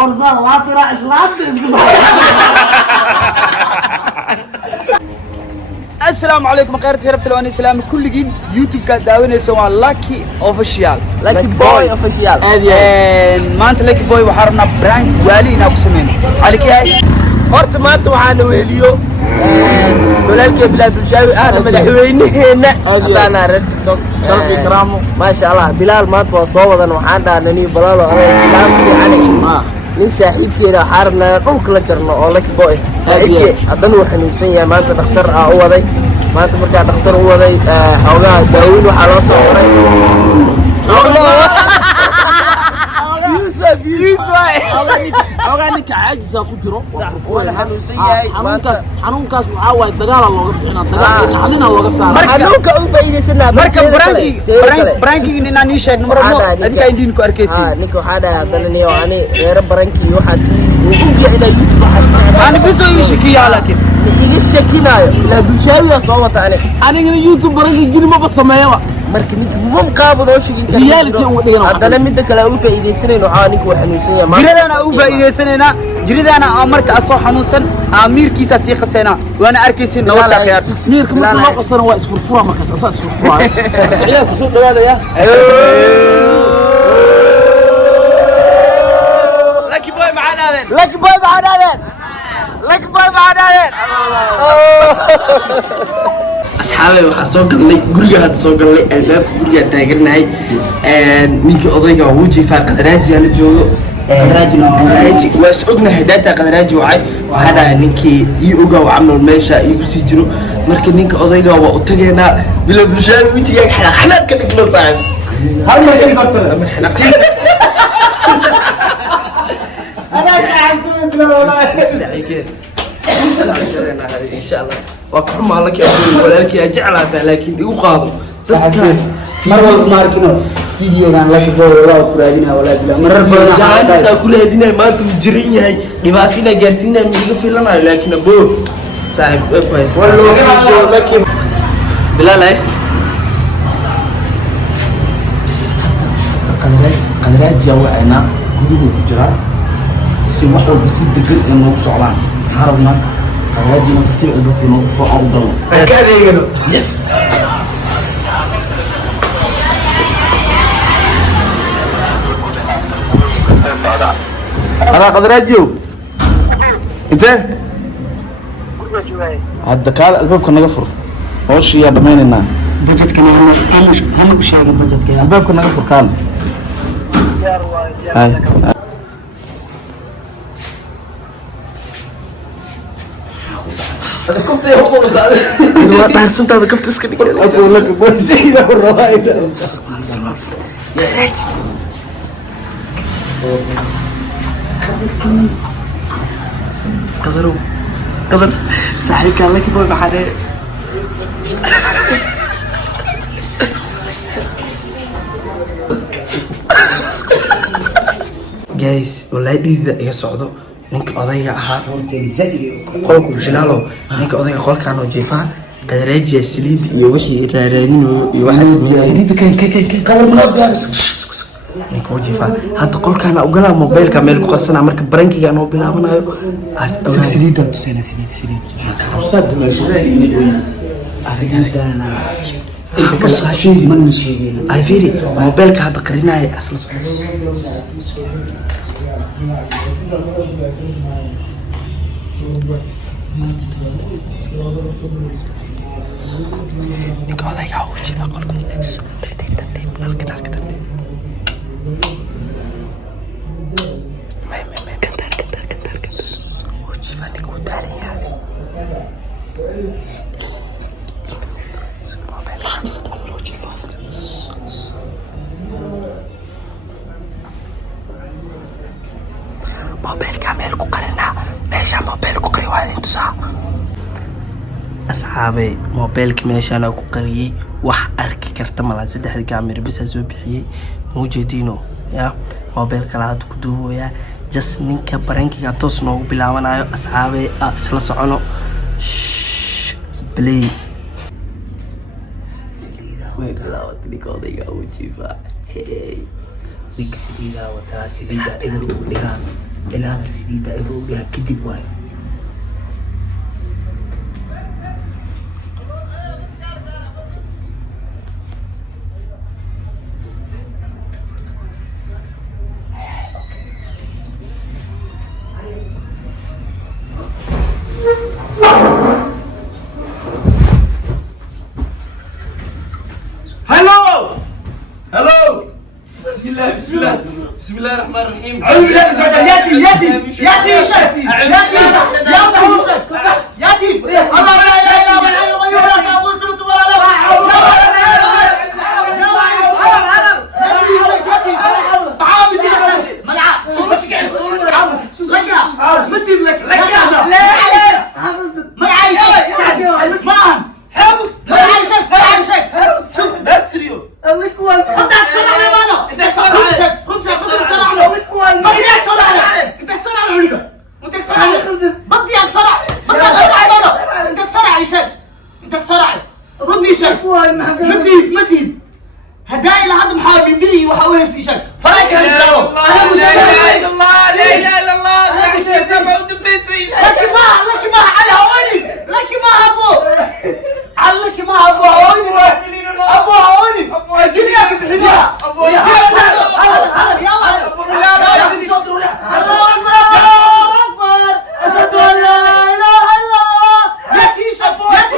فرصة ما طلع إسلام السلام عليكم قيرت شرفت لو اني سلام كل جين يوتيوب كان داونيسو waa Lucky Official Lucky Boy Official ما انت Lucky Boy وحرنا برانك والي inaa ku sameeyno عليكي horta maanta waxaan weeliyo walaalkay Bilal Bulshaawi ahna madaxweynaheena hadana reer TikTok sharaf ikraamo ma sha Allah Bilal maanta waa soo wadan waxaan dhaanay Bilal oo Bilal fiican nin saaxiibkeena xarna dhulka la jarno oo Lucky Boy saaxiibkee haddana uu xanuunsan yahay maanta dhakhtar u waday maanta markaa dhakhtar u waday xoogaa daawin waxa loo soo qoray أوغاني كعاجز أكو جرو ولا حنوسن yahay xanuunkaas waxa way dagaal looga bixina dagaal xadina looga saaray xanuunka u faa'iideysana marka branki inaan ii sheeg number 1 adiga indin ku arkaysi ninka waxa dhahay hadana niyo ani reer branki waxaas uu ogyahay inay YouTube waxaas ani biso ii shakiya laakiin iga shakinayo la Bulshaawi soo wata aniga YouTube branki jinima ba sameeyaba marka ninka mum qaabado shigin kale reality uu dhigano hadana mid kale uu faa'iideysanayno waxa ninka uu xanuunsan yahay jiradana uu faa'iideysanayna jiradana marka asoo xanuunsan amirkiisa si qasayna waana arkaysin wala khiyaar mirka marka loo qasana waa isfurfura markaas asaas isfurfura ciyaar ku soo dhawaadaya Lucky Boy macanaadeen Lucky Boy macanaadeen Lucky Boy macanaadeen asxaabay waxa soo galnay guriga had soo galnay albaab guriga taaganahay ninkii odayga uu jiifaa qadaraaji la joogo qadaraaji waas ognahay data qadaraaji waxa dhahay ninkii ii ogaa camal meesha igu sii jiro marka ninka odayga waa u tageena Bilal Bulshaawi witiga xalaaq ka dhigno saaxib hal ma jiri karto ama xalaaq ana xasan Bilal wallahi saaxiibkeen إن شاء الله وكم على كي ولكن أجعل هذا لكن يقاض مرة ماركينو فيديو كان Lucky Boy ولا كرادينا ولا بلا مرة بدنا جالس أقول هذينا ما أنتم جرين هاي دبعتنا جالسين ميجو فيلنا لكن أبو صاحب كويس والله لكن بلال هاي قدرات جوعنا قدوم كجرا سمحوا بسيط دقل إنه صعبان حربنا قدراتي ما تفتير البكر نوقف أو ضلوا كذا يقولوا يس أنا قدراتيو أنت هذا كار الباب كنا نقفر هوش يا دميننا بجد كان هم وش هذا بجد كان الباب كنا نقفر كان هاي هذا كنت يا ما تعرف أنت هذا كنت تسكني أقول لك بس إذا الرواية قدر صاحبي كان Lucky Boy معنا جايز والله دي iga socdo ninka odayga ahaa qolku bilaalo ninka odayga qolkaan oo jiifaa qadaraajiya saliid iyo wixii raaraadinayo iyo waxa sameeyay سيدي كان قلب ninka wajifa hadda qolkaana u galaa mobilka meel ku qasana marka barankiga aan u bilaabanayo as سليدة تسينا سليد صد ما شبابي أنا بص هشيل من شيء ay fiiri mobilka hadda qarinay asla ninka odayga wajifa qolka tartiib halka موبايل كامل كقرنا ماشي موبايل كقري وين تسع أصحابي موبايل كماشي أنا كقري وح أركي كرت ملا سده الكاميرا بس أزوج بحي موجودينه يا موبايل كلاد كدوه يا جس نينك برانكي كاتوسنو بلاوانا أصحابي أصل عنو بلي سليدا ولا وتلك وضيع وجيفا هي سليدا وتا سليدا إبرو لغان ilaa saliida ay bowdaha kadib waayo. بسم الله الرحمن الرحيم. أعوذ بالله من الشيطان. ياتي شك ياتي الله لا اله الا هو الحي القيوم لا تاخذه سنه ولا نوم. هدايا لحد محاربين دي وحاول يستيشن فرق لا اله الا الله لا اله الا الله تعيش سبع ودبيسي لك ما على هوني لك ما ابو علك ما ابو هوني ابو هوني اجيني يا بحبها ابو يا الله اكبر اشهد ان لا اله الا الله ياتي شباب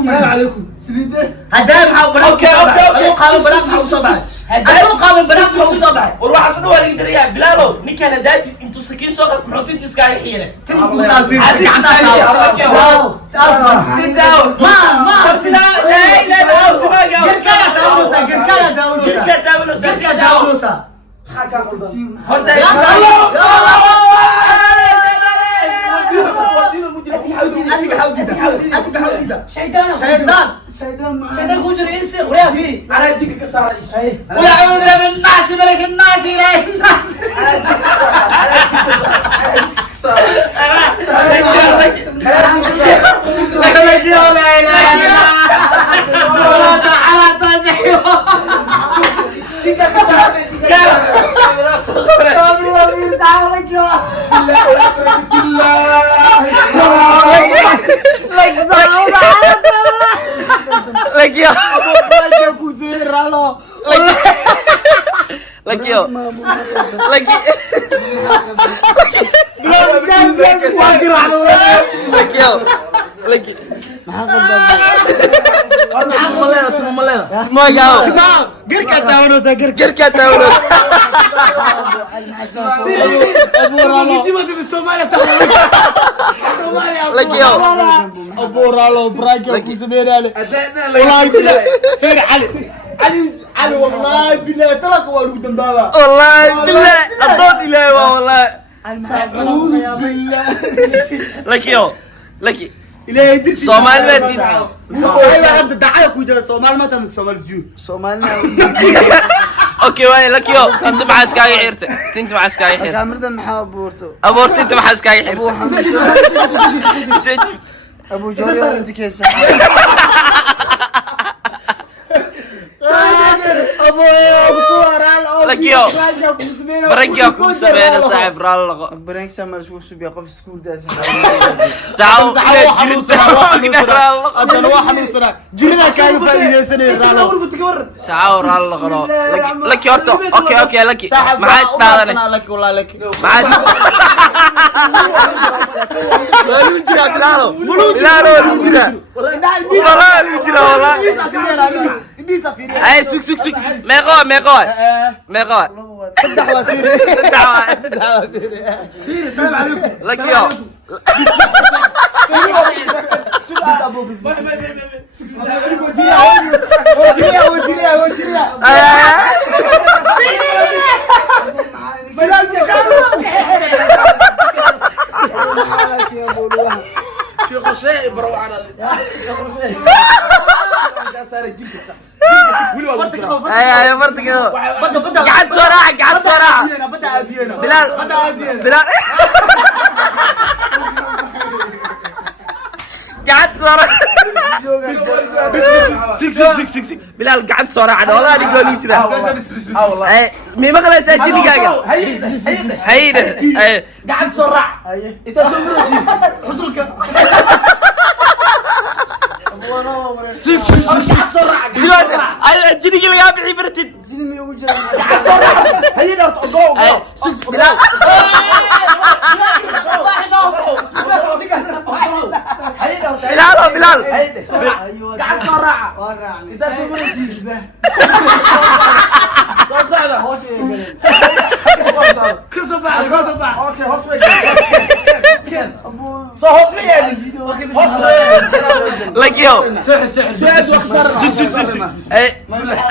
السلام عليكم سليده هدايا محاول اوكي قابل بنات وصبع هدايا قابل بنات وصبع وروح اصلا هو يقدر يا بلالو نيك انا داتي انتو سكين سوق محطين تسكاي حيله تقول في هذيك ما لا شيطان كوجر انسي ولا في على يجيك كسر ولا عون من الناس ملك الناس الى الناس على يجيك كسر ما قاو قرك تعاونوا قرك قركة تاولد لك يو ابو رالو براكو كسبير علي والله بالله فين علي والله بالله تراك والو دنبابا والله بالله الضوء إلهي والله اعوذ بالله لك يو لك الى يدري صومال مدين ايوه عبد دعايه كوجا صومال ما تم صومال سجود اوكي واي لك يو انت مع سكاي حيرته انت مع سكاي حيرته كاميرا maxaa buurto ابورت انت مع سكاي حيرته ابو جوري انت كيسا ابو صورال لك يو برنكي اكو سبينا صاحب رالغو برينك سمر شو سبي قف سكول داس ساعو انا واحد وصنا جرينا كان فايديسني رالو ساعو رالغو لك يورتو اوكي لك معاي استاذني لك والله لك معاي بلالو والله اي سوق ميقوات صدح وفيري السلام عليكم لك يو يا مرتك قعد صراحة بلال قعد صراحة بس بلال قعد صراحة والله انا قولي كذا مي مغلى ساجي دقيقة هيدا قاعد صرع انت سمرسي حصلك انا جيني اللي قاعد بعبرتي جيني مي ugu jira هي دارت go بلال بلال قاعد صرع ورعني انت سمرسي صعده هوس كسب اوكي هوس ابو صو هوس يعني هوس لك يو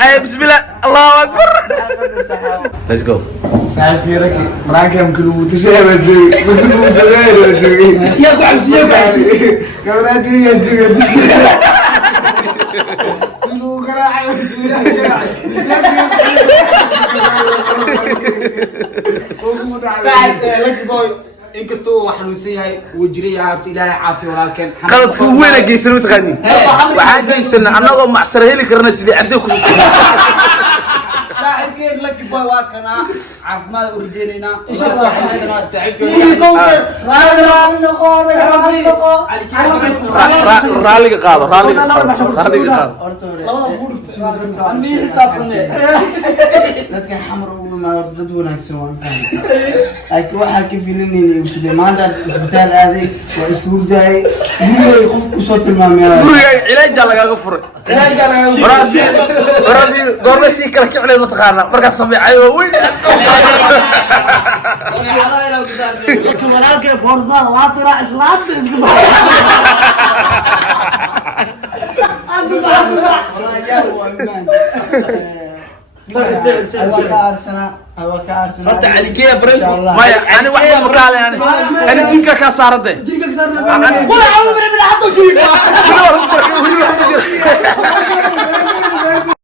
اي بسم الله الله اكبر ليتس جو سالفي ركي راكم كلو تشابه يا قعبسي يا قعبسي inkastoo wax xanuunsan yahay wuu jiray yaabta ilaahay caafiyo walaalkeen qaladku weyn ay geysano taqaani waxa geysana anagoo macsar heli karna sidii cadde ku saaxiibkeen lucky boy waa kana caafimaad u rajeynayna insha Allah xanuunsanaa saaxiibkeen raaliga qaado labada ku dhufto amni xisaabtane dadka xamar ugu ma dad wanaagsan waan fahmay ay waxa ka filinayeen sidii maanta isbitaal aaday waa iskuul daay guriga qof ku soo tilmaamay guriga cilaaja lagaga furay warabi goorma si kala kicilay mataqaana marka sameeyay waa weyn walaalkeen forza waa tira islaanta isku horta calikee baran maya ani wax ma kaale ani dinka ka saarade wala عمري من حطه جيبه